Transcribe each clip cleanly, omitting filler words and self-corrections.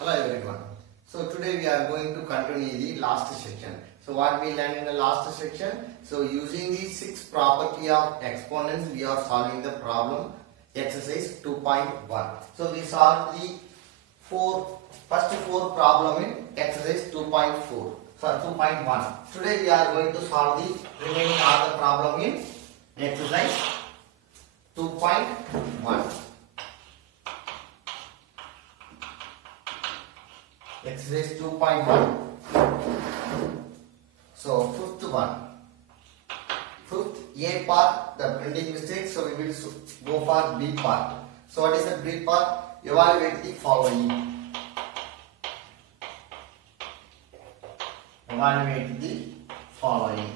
Hello everyone. So today we are going to continue the last section. So what we learned in the last section? So using the 6 property of exponents, we are solving the problem exercise 2.1. So we solved the first four problem in exercise 2.4. So 2.1. Today we are going to solve the remaining other problem in exercise 2.1. Exercise 2.1. So fifth one. Fifth A part, the printing mistake. So we will go for B part. So what is the B part? Evaluate the following. Evaluate the following.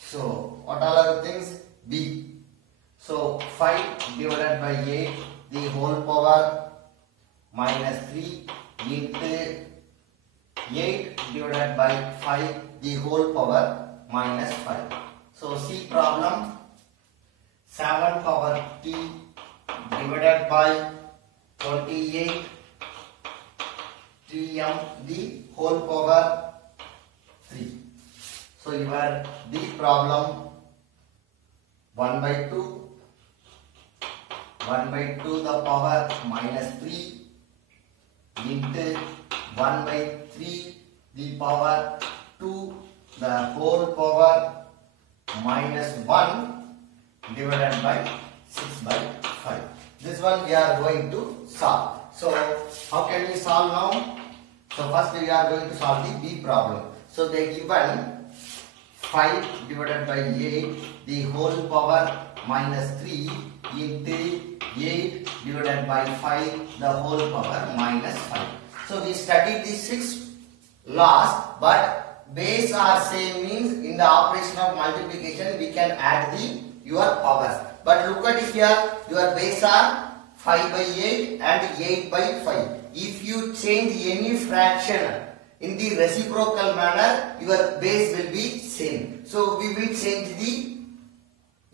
So what are the things? B. So 5 divided by 8 the whole power minus 3 into 8 divided by 5 the whole power minus 5. So C problem, 7 power t divided by 28 tm the whole power 3. So your D problem 1 by 2 the power minus 3 into 1 by 3 the power 2 the whole power minus 1 divided by 6 by 5. This one we are going to solve. So how can we solve now? So first we are going to solve the B problem. So they given 5 divided by 8 the whole power minus 3 into 8 divided by 5 the whole power minus 5. So we studied the 6 laws, but base are same, means in the operation of multiplication we can add your powers. But look at here, your base are 5 by 8 and 8 by 5. If you change any fraction in the reciprocal manner, your base will be same. So we will change the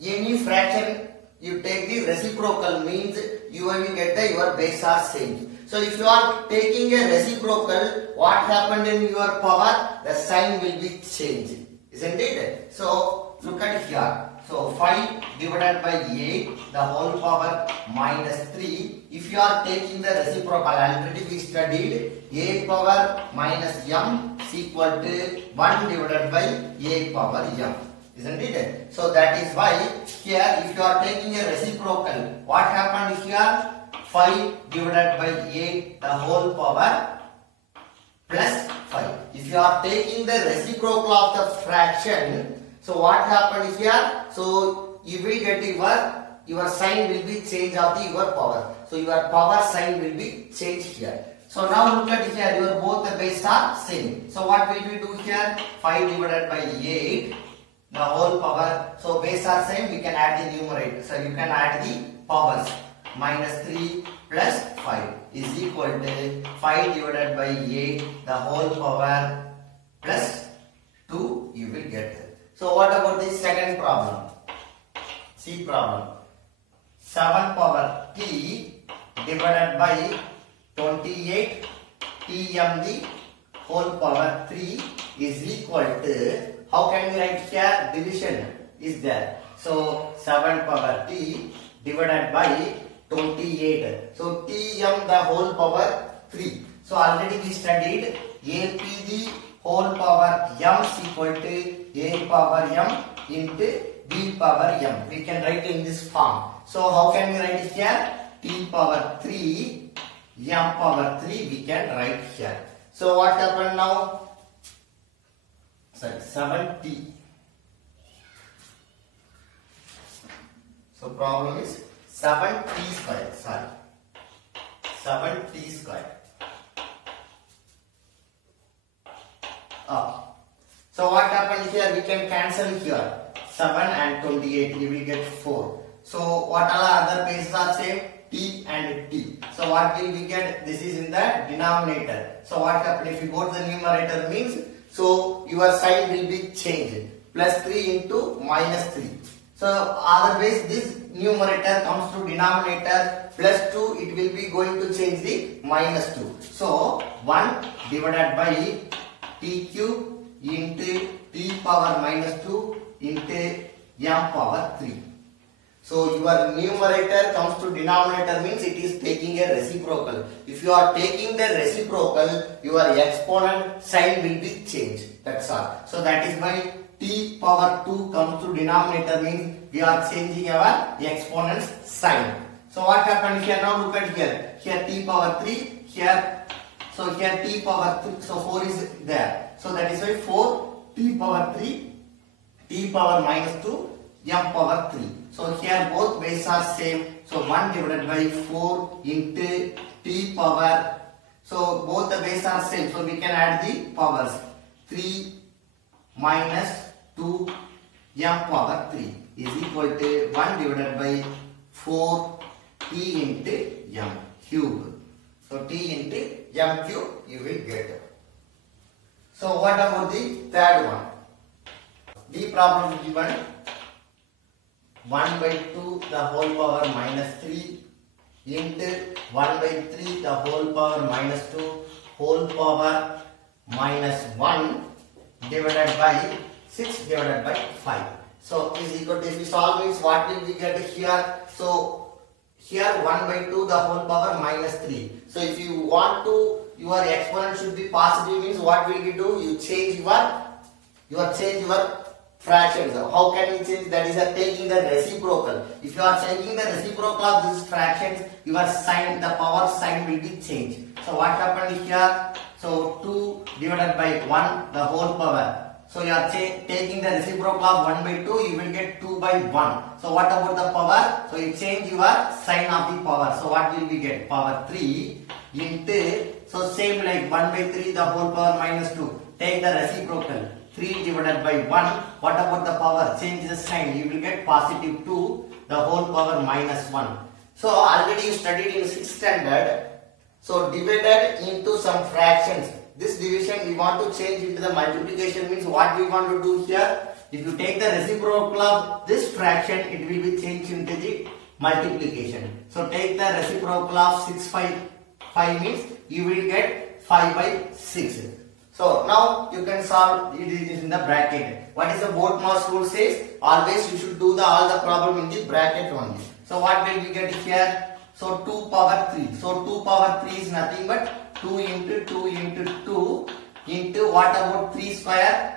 any fraction. You take the reciprocal, means you will get your base are same. So if you are taking a reciprocal, what happened in your power? The sign will be changed, isn't it? So look at here. So 5 divided by 8 the whole power minus 3. If you are taking the reciprocal, already we studied a power minus m is equal to 1 divided by a power m. Isn't it? So that is why here if you are taking a reciprocal, what happened here? 5 divided by 8 the whole power plus 5. If you are taking the reciprocal of the fraction, so what happened here? So you will get your sign will be changed of your power. So your power sign will be changed here. So now look at here, your both the base are same. So what will we do here? 5 divided by 8 the whole power. So base are same, we can add the numerator. So you can add the powers. Minus 3 plus 5 is equal to 5 divided by 8 the whole power plus 2 you will get it. So what about the second problem? C problem. 7 power t divided by 28 tm the whole power 3 is equal to, how can we write here? Division is there. So 7 power t divided by 28. So tm the whole power 3. So already we studied ap the whole power m is equal to a power m into b power m. We can write in this form. So how can we write it here? T power 3 m power 3 we can write here. So what happened now? Sorry, 7t. So problem is 7t square. Sorry, 7t square. So what happened here? We can cancel here 7 and 28. You will get 4. So what all other bases are same? T and T. So what will we get? This is in the denominator. So what happened if you go to the numerator means? So your sign will be changed. Plus 3 into minus 3. So otherwise this numerator comes to denominator plus 2, it will be going to change the minus 2. So 1 divided by t cube into t power minus 2 into m power 3. So your numerator comes to denominator means it is taking a reciprocal. If you are taking the reciprocal, your exponent sign will be changed. That's all. So that is why t power 2 comes to denominator means we are changing our exponent's sign. So what happened here? Now look at here. Here t power 3. Here, so here t power 3. So 4 is there. So that is why 4 t power 3, t power minus 2, m power 3. So here both ways are same. So 1 divided by 4 into t power. So both the ways are same. So we can add the powers. 3 minus 2 m power 3 is equal to 1 divided by 4 t into m cube. So t into m cube you will get. So what about the third one? The problem given 1 by 2 the whole power minus 3 into 1 by 3 the whole power minus 2 whole power minus 1 divided by 6 divided by 5. So is equal to, if we solve means what will we get here? So here 1 by 2 the whole power minus 3. So if you want to, your exponent should be positive means what will we do? You change your fractions. How can you change? That is taking the reciprocal. If you are changing the reciprocal of these fractions, your sign, the power sign will be changed. So what happened here? So 2 divided by 1 the whole power. So you are taking the reciprocal of 1 by 2, you will get 2 by 1. So what about the power? So you change your sign of the power. So what will we get? Power 3 into, so same like 1 by 3 the whole power minus 2. Take the reciprocal. 3 divided by 1. What about the power? Change the sign. You will get positive 2 the whole power minus 1. So already you studied in 6th standard. So divided into some fractions. This division we want to change into the multiplication means what we want to do here? If you take the reciprocal of this fraction, it will be changed into the multiplication. So take the reciprocal of 5 means you will get 5 by 6. So now you can solve it is in the bracket. What is the Boat-Moss rule says? Always you should do all the problem in the bracket only. So what will we get here? So 2 power 3. So 2 power 3 is nothing but 2 into 2 into 2 into what about 3 square?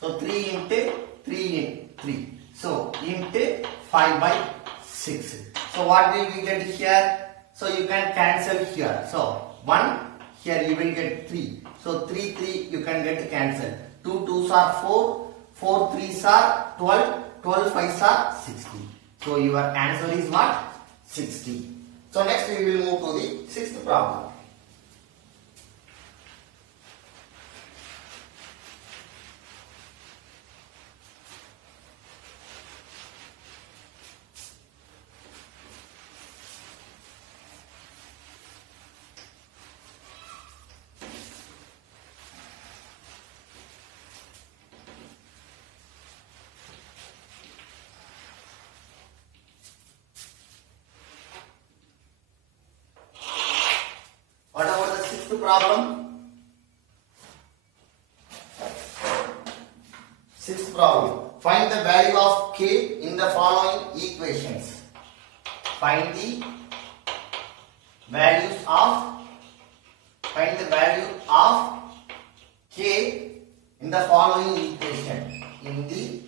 So 3 into 3 into 3. So into 5 by 6. So what will we get here? So you can cancel here. So 1, here you will get 3. So 3 you can get cancelled. 2 2s are 4, 4 3s are 12, 12 5s are 60. So your answer is what? 60. So next we will move to the 6th problem. What about the 6th problem? 6th problem. Find the value of k in the following equations. Find the value of k in the following equation. In the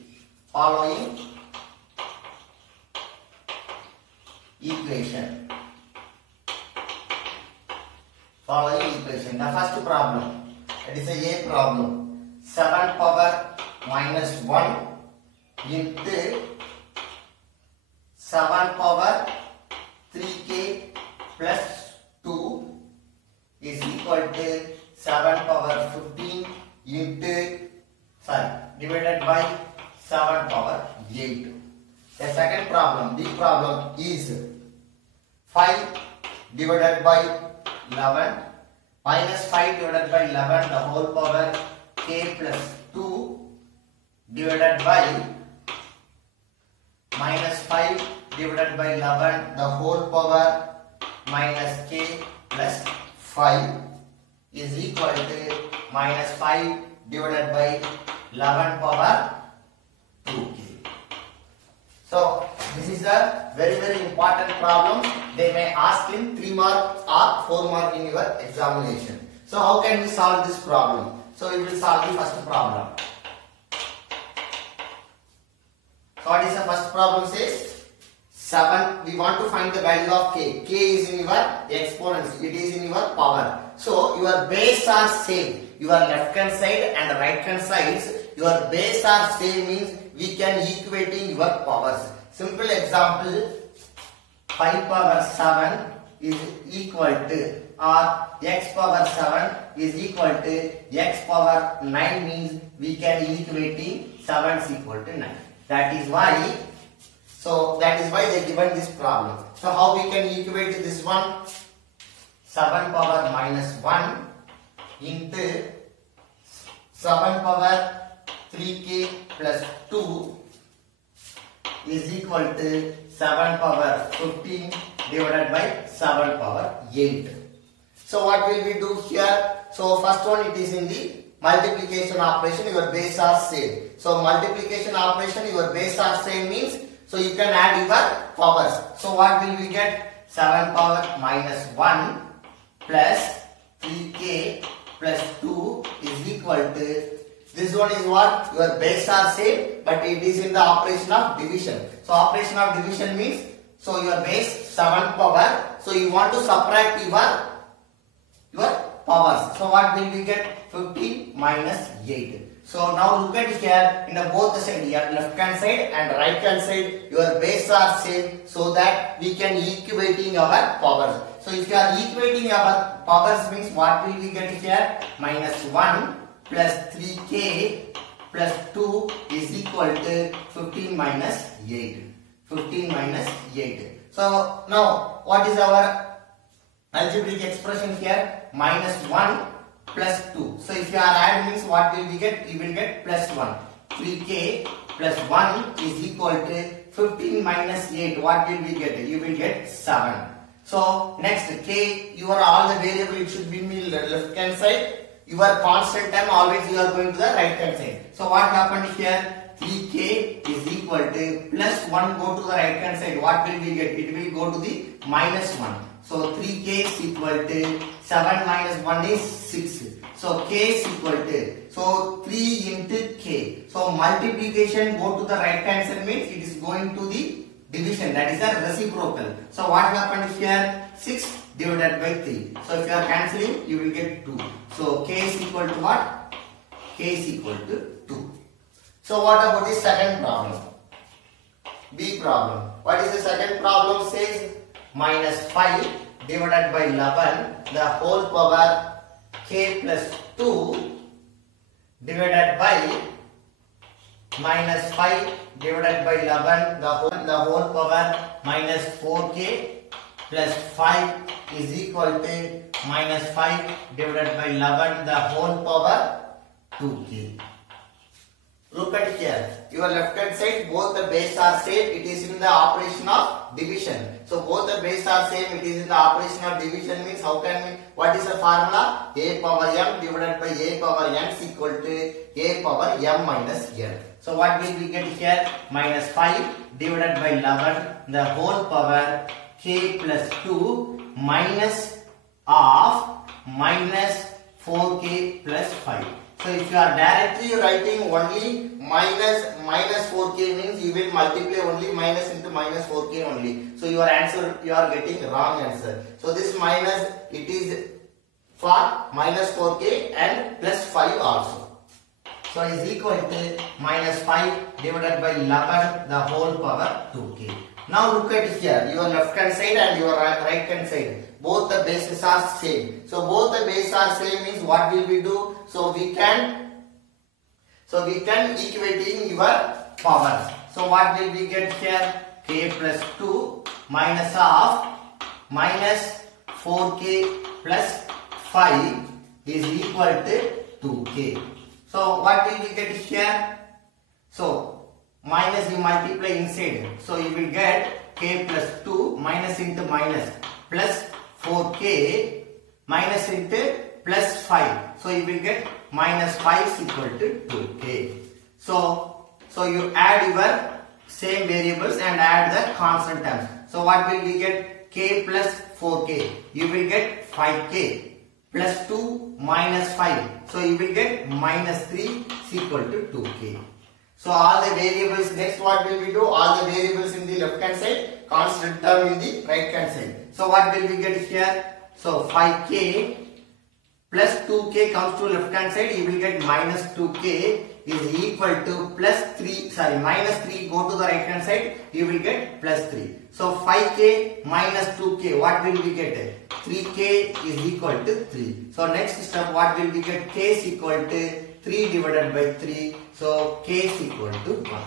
following equation. The first problem, it is a problem. 7 power minus 1 into 7 power 3k plus 2 is equal to 7 power 15 into, divided by 7 power 8. The second problem, the problem is 5 divided by 11 minus 5 divided by 11 the whole power k plus 2 divided by minus 5 divided by 11 the whole power minus k plus 5 is equal to minus 5 divided by 11 power 2k. So this is a very important problem. They may ask in 3 mark or 4 mark in your examination. So how can we solve this problem? So we will solve the first problem. So what is the first problem says? 7. We want to find the value of k. K is in your exponents. It is in your power. So your base are same. Your left hand side and right hand sides. Your base are same means we can equating your powers. Simple example. 5 power 7 is equal to, or x power 7 is equal to x power 9 means we can equating 7 is equal to 9. That is why they given this problem. So how we can equate this one? 7 power minus 1 into 7 power 3k plus 2 is equal to 7 power 15 divided by 7 power 8. So what will we do here? So first one, it is in the multiplication operation, your base are same. So multiplication operation, your base are same means, so you can add your powers. So what will we get? 7 power minus 1 plus 3k plus 2 is equal to, this one is what? Your base are same, but it is in the operation of division. So operation of division means, so your base 7 power, so you want to subtract your powers. So what will we get? 15 minus 8. So now look at here, in the both side, your left hand side and right hand side, your base are same, so that we can equating our powers. So if you are equating our powers means what will we get here? Minus 1 plus 3k plus 2 is equal to 15 minus 8. 15 minus 8. So now what is our algebraic expression here? Minus 1 plus 2. So if you are add means what will we get? You will get plus 1. 3k plus 1 is equal to 15 minus 8. What will we get? You will get 7. So next k, your all the variable it should be in the left hand side. Your constant term always you are going to the right hand side. So what happened here? 3k is equal to plus 1 go to the right hand side. What will we get? It will go to the minus 1. So 3k is equal to 7 minus 1 is 6. So k is equal to, so 3 into k. So multiplication go to the right hand side means it is going to the division, that is a reciprocal. So what happened here? 6 divided by 3. So if you are cancelling, you will get 2. So k is equal to what? K is equal to 2. So what about the second problem? B problem. What is the second problem says? Minus 5 divided by 11 the whole power k plus 2 divided by minus 5 divided by 11 the whole power minus 4k plus 5 is equal to minus 5 divided by 11 the whole power 2k. Look at here, your left hand side both the base are same, it is in the operation of division. So both the base are same, it is in the operation of division means how can we, what is the formula? A power m divided by a power n is equal to a power m minus n. So what will we get here? Minus 5 divided by 11 the whole power k plus 2 minus of minus 4k plus 5. So if you are directly writing only minus 4k means you will multiply only minus into minus 4k only. So your answer, you are getting wrong answer. So this minus, it is for minus 4k and plus 5 also. So is equal to minus 5 divided by 11 the whole power 2k. Now look at here, your left hand side and your right hand side. Both the bases are same. So both the bases are same means what will we do? So we can equating your powers. So what will we get here? K plus 2 minus of minus 4k plus 5 is equal to 2k. So what will we get here? So minus you multiply inside. So you will get k plus 2 minus into minus plus 4k minus into plus 5. So you will get minus 5 is equal to 2k. So you add your same variables and add the constant terms. So what will we get? K plus 4k. You will get 5k plus 2 minus 5. So you will get minus 3 is equal to 2k. So all the variables, next what will we do? All the variables in the left hand side, constant term in the right hand side. So what will we get here? So 5k plus 2k comes to left hand side, you will get minus 2k is equal to plus 3, minus 3 go to the right hand side, you will get plus 3. So 5k minus 2k, what will we get? 3k is equal to 3. So next step, what will we get? K is equal to 3 divided by 3. So k is equal to 1.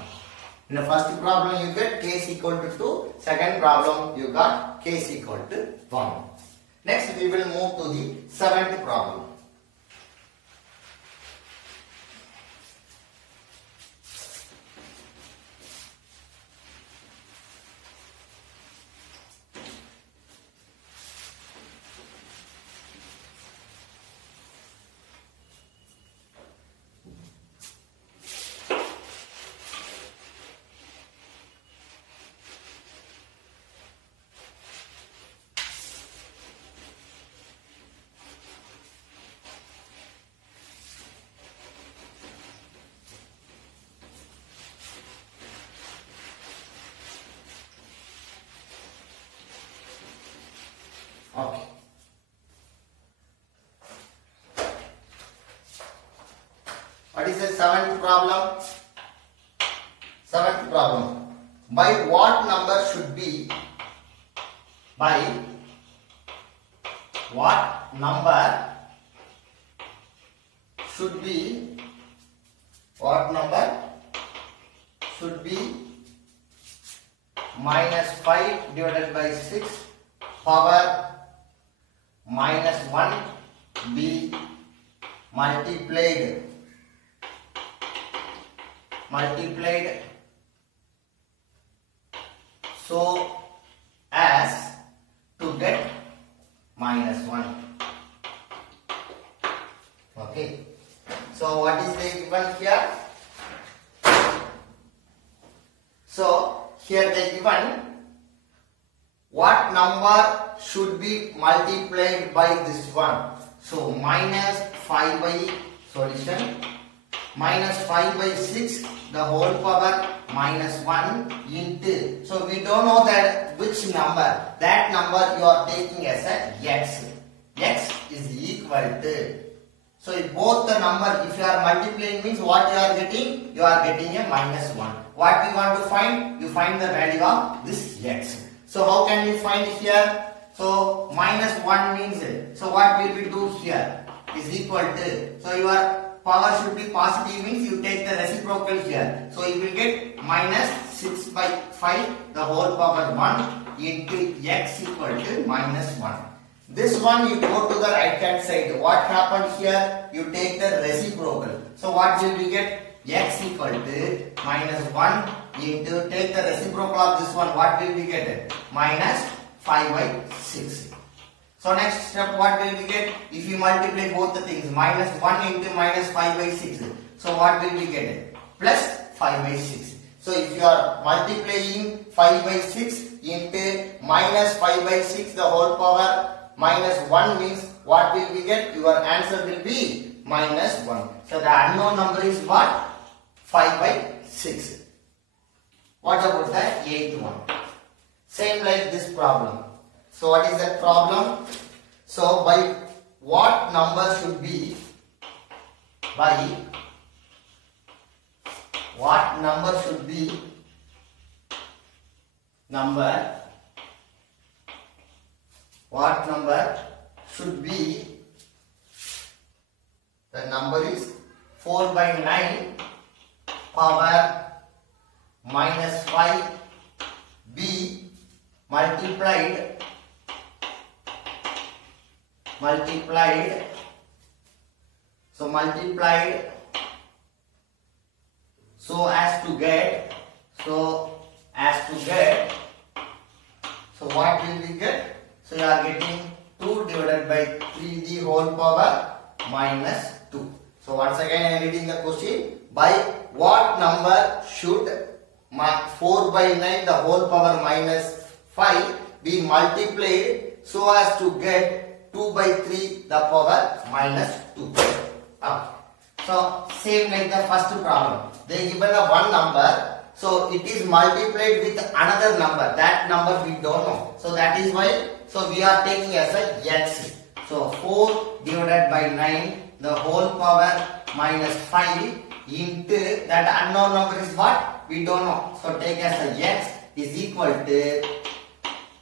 In the first problem you get k is equal to 2. Second problem you got k is equal to 1. Next we will move to the seventh problem. Okay. What is the seventh problem? Seventh problem. By what number should be? By what number should be? What number should be minus 5 divided by 6 power minus 1 be multiplied so as to get minus 1. Okay. So what is the given here? So here they given what number should be multiplied by this one. So minus 5 by solution minus 5 by 6 the whole power minus 1 into. So we don't know that which number. That number you are taking as a x. X is equal to. So if both the number, if you are multiplying means what you are getting? You are getting a minus 1. What we want to find? You find the value of this x. So how can we find here? So minus 1 means, so what will we do here? Is equal to, so your power should be positive means you take the reciprocal here. So you will get minus 6 by 5 the whole power 1 into x equal to minus 1. This one you go to the right hand side. What happened here? You take the reciprocal. So what will we get? X equal to minus 1 into, take the reciprocal of this one. What will we get? Minus 5 by 6. So next step, what will we get? If you multiply both the things, minus 1 into minus 5 by 6. So what will we get? Plus 5 by 6. So if you are multiplying 5 by 6 into minus 5 by 6 the whole power minus 1 means what will we get? Your answer will be minus 1. So the unknown number is what? 5 by 6. What about the 8th one? Same like this problem. So what is that problem? So by what number should be? By what number should be? What number should be? The number is 4 by 9 power minus 5 b multiplied so as to get So as to get, so what will we get? So you are getting 2 divided by 3 the whole power minus 2. So once again I am reading the question. By what number should 4 by 9 the whole power minus 5 be multiplied so as to get 2 by 3 the power minus 2? So same like the first problem. They given a one number. So it is multiplied with another number. That number we don't know. So that is why. So we are taking as a x. So 4 divided by 9 the whole power minus 5 into that unknown number is what? We don't know. So take as a x is equal to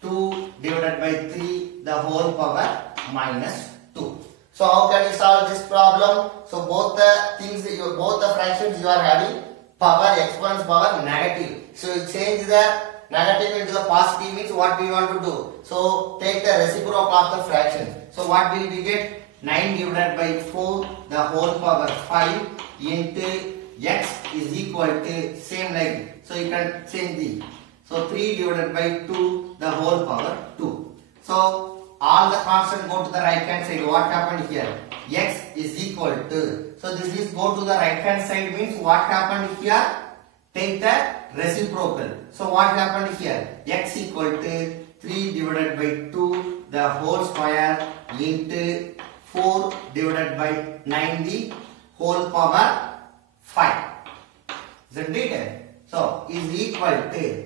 2 divided by 3 the whole power minus 2. So how can you solve this problem? So both the things, both the fractions you are having power, exponents power negative. So you change the negative into the positive means what we want to do? So take the reciprocal of the fraction. So what will we get? 9 divided by 4 the whole power 5 into x is equal to same like. So you can change the. So 3 divided by 2 the whole power 2. So all the constant go to the right hand side. What happened here? X is equal to. So this is go to the right hand side means what happened here? Take the reciprocal. So what happened here? X equal to 3 divided by 2 the whole square into 4 divided by 9 the whole power 5. Isn't it? So is equal to.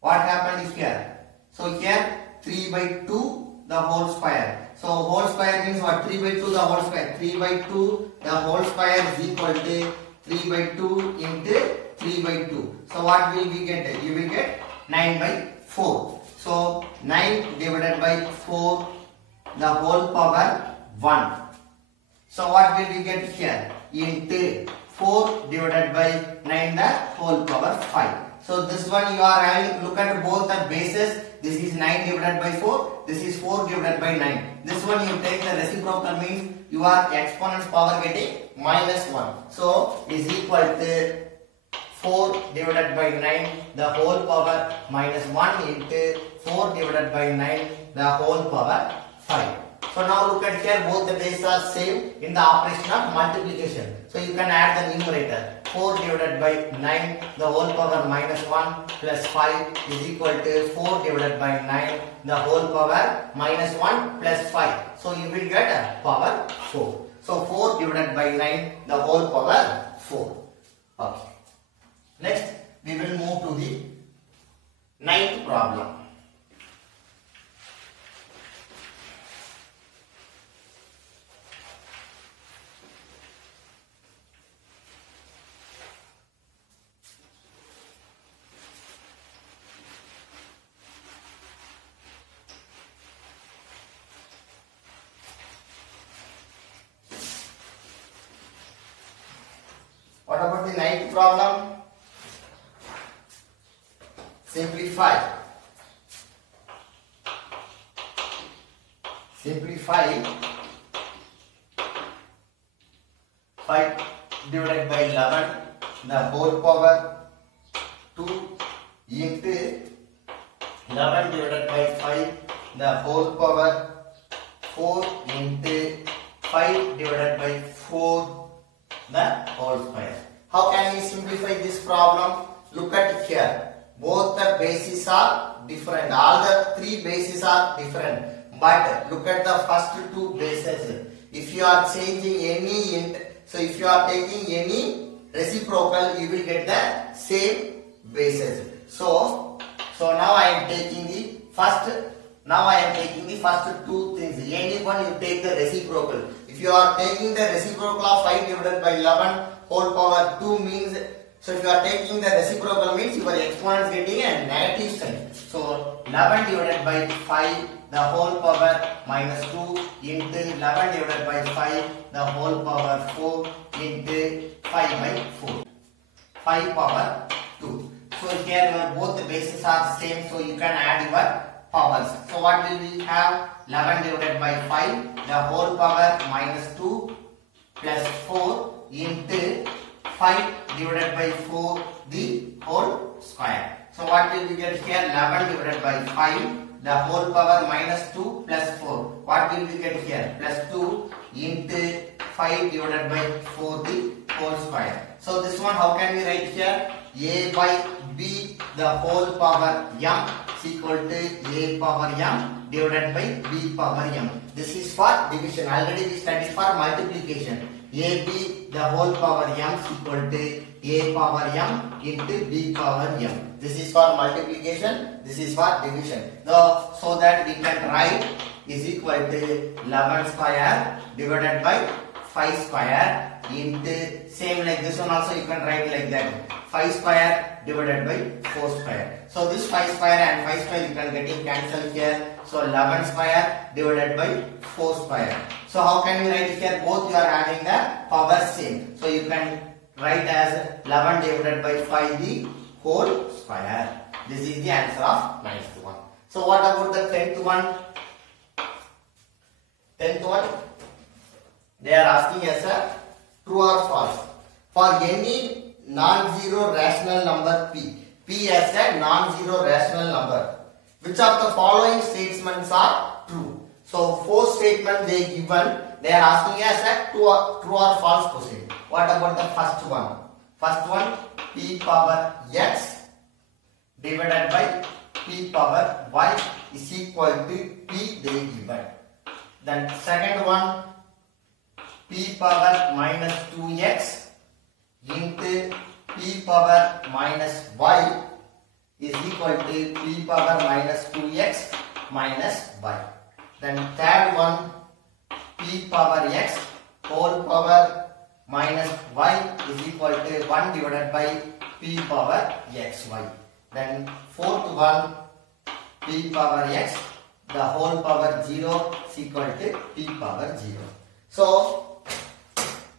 What happened here? So here 3 by 2 the whole square. So whole square means what? 3 by 2 the whole square. 3 by 2 the whole square is equal to 3 by 2 into 3 by 2. So what will we get? You will get 9 by 4. So 9 divided by 4 the whole power 1. So what will we get here? Into 4 divided by 9 the whole power 5. So this one you are having, look at both the bases. This is 9 divided by 4. This is 4 divided by 9. This one you take the reciprocal means you are exponent's power getting minus 1. So is equal to 4 divided by 9 the whole power minus 1 into 4 divided by 9 the whole power 5. So now look at here, both the bases are same in the operation of multiplication. So you can add the numerator. 4 divided by 9 the whole power minus 1 plus 5 is equal to 4 divided by 9 the whole power minus 1 plus 5. So you will get a power 4. So 4 divided by 9 the whole power 4. Okay. Next we will move to the ninth problem. What about the ninth problem? Simplify. Simplify 5 divided by 11 the whole power 2 into 11 divided by 5 the whole power 4 into 5 divided by 4 the whole square. How can we simplify this problem? Look at here. Both the bases are different. All the three bases are different. But look at the first two bases. If you are changing any, so if you are taking any reciprocal, you will get the same bases. So now I am taking the first. Now I am taking the first two things. Any one you take the reciprocal. If you are taking the reciprocal of 5 divided by 11 whole power 2 means, so if you are taking the reciprocal means your exponent is getting a negative sign. So 11 divided by 5 the whole power minus 2 into 11 divided by 5 the whole power 4 into 5 by 4. 5 power 2. So here your both the bases are same, so you can add your powers. So what will we have? 11 divided by 5 the whole power minus 2 plus 4 into 5 divided by 4 the whole square. So what will we get here? 11 divided by 5, the whole power minus 2 plus 4. What will we get here? Plus 2 into 5 divided by 4 the whole square. So this one how can we write here? A by B the whole power m is equal to A power m divided by B power m. This is for division. Already we studied for multiplication. AB the whole power m is equal to A power m into B power m. This is for multiplication. This is for division. So that we can write is equal to 11 square divided by 5 square into same like this one also you can write like that. 5 square divided by 4 square. So this 5 square and 5 square you can get it cancelled here. So 11 square divided by 4 square. So how can we write here? Both you are having the power same. So you can write as 11 divided by 5 the whole square. This is the answer of 9th one. So what about the 10th one? 10th one, they are asking us a true or false. For any non-zero rational number P as a non-zero rational number, which of the following statements are true? So 4 statements they given, they are asking us a true or false question. What about the first one? First one, P power x divided by P power y is equal to P they given. Then second one, P power minus 2x into P power minus y is equal to P power minus 2x minus y. Then third one, P power x whole power minus y is equal to 1 divided by P power xy. Then fourth one, P power x the whole power 0 is equal to P power 0. So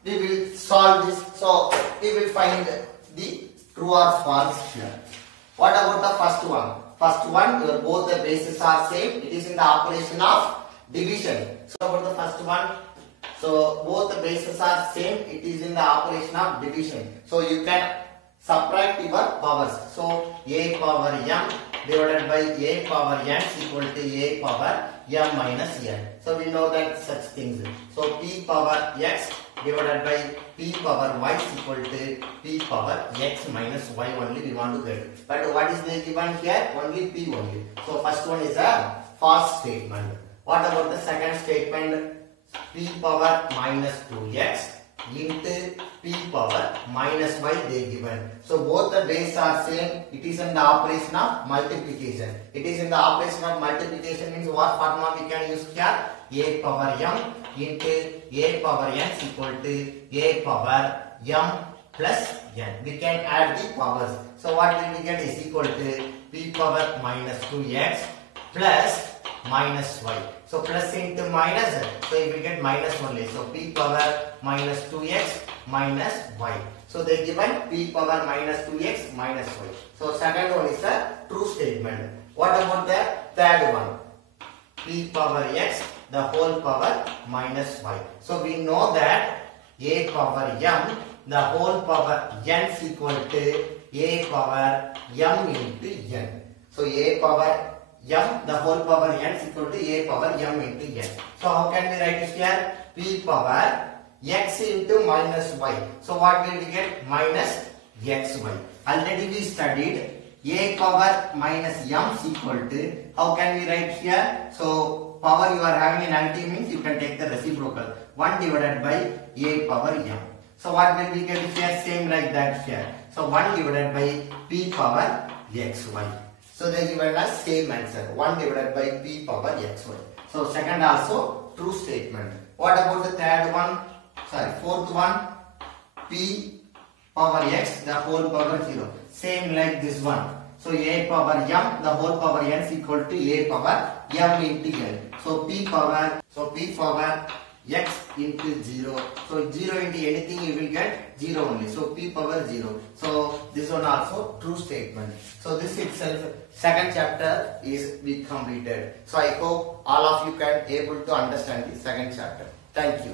we will solve this. So we will find the true or false here. What about the first one? First one, both the bases are same. It is in the operation of division. So about the first one, so both the bases are same. It is in the operation of division. So you can subtract your powers. So A power m divided by A power n is equal to A power m minus n. So we know that such things. So P power x divided by P power y is equal to P power x minus y only we want to get. But what is they given here? Only P only. So first one is a false statement. What about the second statement? P power minus 2x into P power minus y they given. So both the base are same. It is in the operation of multiplication. It is in the operation of multiplication means what formula we can use here? A power m into A power n is equal to A power m plus n. We can add the powers. So what will we get is equal to P power minus 2x plus minus y. So plus into minus, so you will get minus only. So P power minus 2x minus y. So they given P power minus 2x minus y. So second one is a true statement. What about the third one? P power x the whole power minus y. So we know that A power m the whole power n is equal to A power m into n. So A power m the whole power n is equal to A power m into n. So how can we write it here? P power x into minus y. So what will we get? Minus xy. Already we studied A power minus m is equal to, how can we write here? So power you are having in negative means you can take the reciprocal. 1 divided by A power m. So what will we get here? Same like that here. So 1 divided by P power xy. So they given us same answer. 1 divided by P power xy. So second also true statement. What about the third one? Sorry, fourth one. P power x the whole power 0. Same like this one. So A power m the whole power n is equal to A power m into n. So P power x into 0. So 0 into anything you will get 0 only. So P power 0. So this one also true statement. So this itself second chapter is be completed. So I hope all of you can able to understand the second chapter. Thank you.